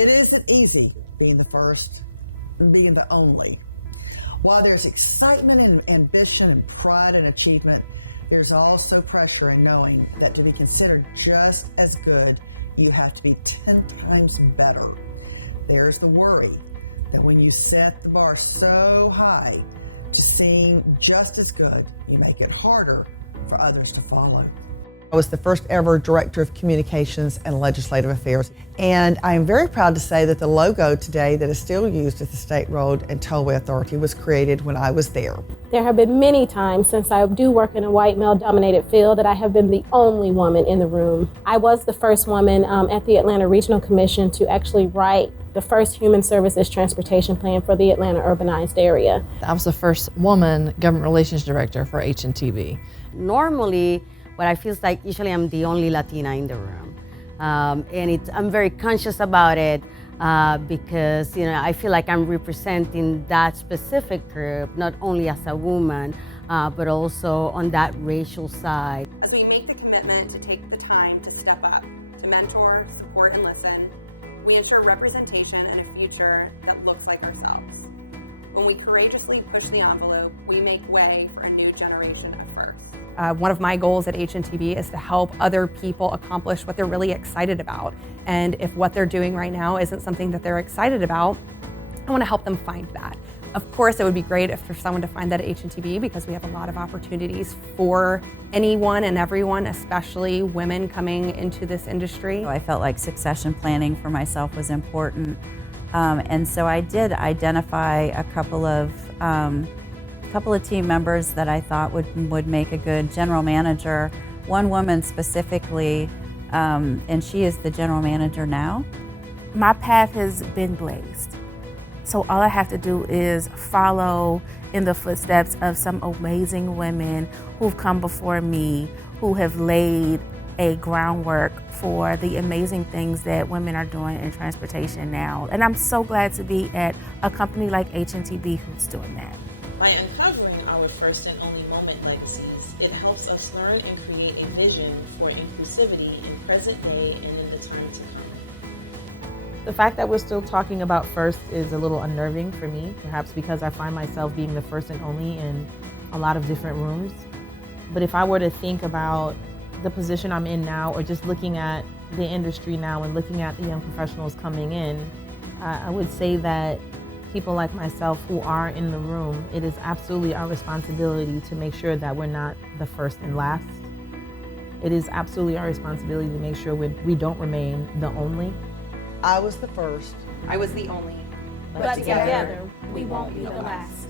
It isn't easy being the first, being the only. While there's excitement and ambition and pride and achievement, there's also pressure in knowing that to be considered just as good, you have to be 10 times better. There's the worry that when you set the bar so high to seem just as good, you make it harder for others to follow. I was the first ever Director of Communications and Legislative Affairs, and I am very proud to say that the logo today that is still used at the State Road and Tollway Authority was created when I was there. There have been many times since I do work in a white male-dominated field that I have been the only woman in the room. I was the first woman at the Atlanta Regional Commission to actually write the first human services transportation plan for the Atlanta urbanized area. I was the first woman government relations director for HNTB. Normally, what I feel is like usually I'm the only Latina in the room. And I'm very conscious about it because I feel like I'm representing that specific group, not only as a woman, but also on that racial side. As we make the commitment to take the time to step up, to mentor, support, and listen, we ensure representation and a future that looks like ourselves. When we courageously push the envelope, we make way for a new generation of firsts. One of my goals at HNTB is to help other people accomplish what they're really excited about. And if what they're doing right now isn't something that they're excited about, I want to help them find that. Of course, it would be great for someone to find that at HNTB because we have a lot of opportunities for anyone and everyone, especially women coming into this industry. I felt like succession planning for myself was important. And so I did identify a couple of team members that I thought would make a good general manager. One woman specifically, and she is the general manager now. My path has been blazed. So all I have to do is follow in the footsteps of some amazing women who've come before me, who have laid a groundwork for the amazing things that women are doing in transportation now. And I'm so glad to be at a company like HNTB who's doing that. By uncovering our first and only moment legacies, it helps us learn and create a vision for inclusivity in present day and in the time to come. The fact that we're still talking about first is a little unnerving for me, perhaps because I find myself being the first and only in a lot of different rooms. But if I were to think about the position I'm in now, or just looking at the industry now and looking at the young professionals coming in, I would say that people like myself who are in the room, it is absolutely our responsibility to make sure that we're not the first and last. It is absolutely our responsibility to make sure we don't remain the only. I was the first. I was the only. But together, we won't be the last.